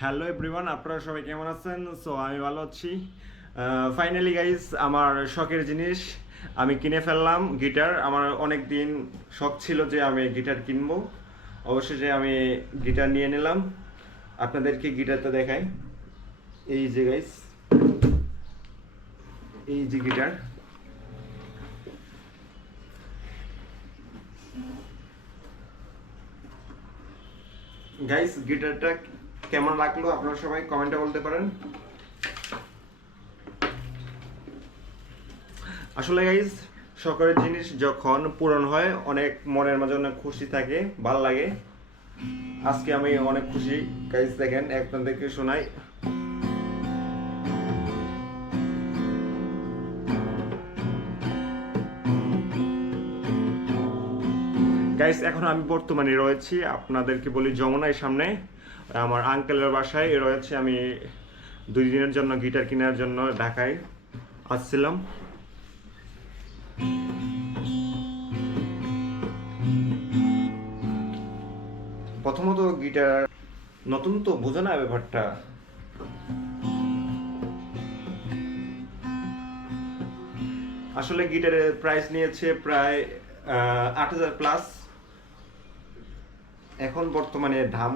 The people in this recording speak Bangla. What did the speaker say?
হ্যালো এভরিওয়ান, আপনারা সবাই কেমন আছেন? সো আমি ভালো আছি। ফাইনালি গাইস, আমার শখের জিনিস আমি কিনে ফেললাম, গিটার। আমার অনেক দিন শখ ছিল যে আমি গিটার কিনবো। অবশেষে আমি গিটার নিয়ে নিলাম। আপনাদেরকে গিটারটা দেখাই। এই যে গাইস, এই যে গিটার। গাইস, গিটারটা কেমন লাগলো আপনারা সবাই কমেন্টে বলতে পারেন। আসলে গাইজ, শখের জিনিস যখন পূরণ হয় অনেক মনের মাঝে অনেক খুশি থাকে, ভাল লাগে। আজকে আমি অনেক খুশি গাইজ। দেখেন আপনাদেরকে শোনাই। গাইজ, এখন আমি বর্তমানে রয়েছি, আপনাদেরকে বলি, যমুনার সামনে আমার আঙ্কেলের বাসায় রয়েছে। আমি 2 দিনের জন্য গিটার কেনার জন্য ঢাকায় আসছিলাম। প্রথমত গিটার নতুন তো, বোঝো না ব্যাপারটা। আসলে গিটারের প্রাইস নিয়েছে প্রায় 8,000 প্লাস। এখন বর্তমানে দাম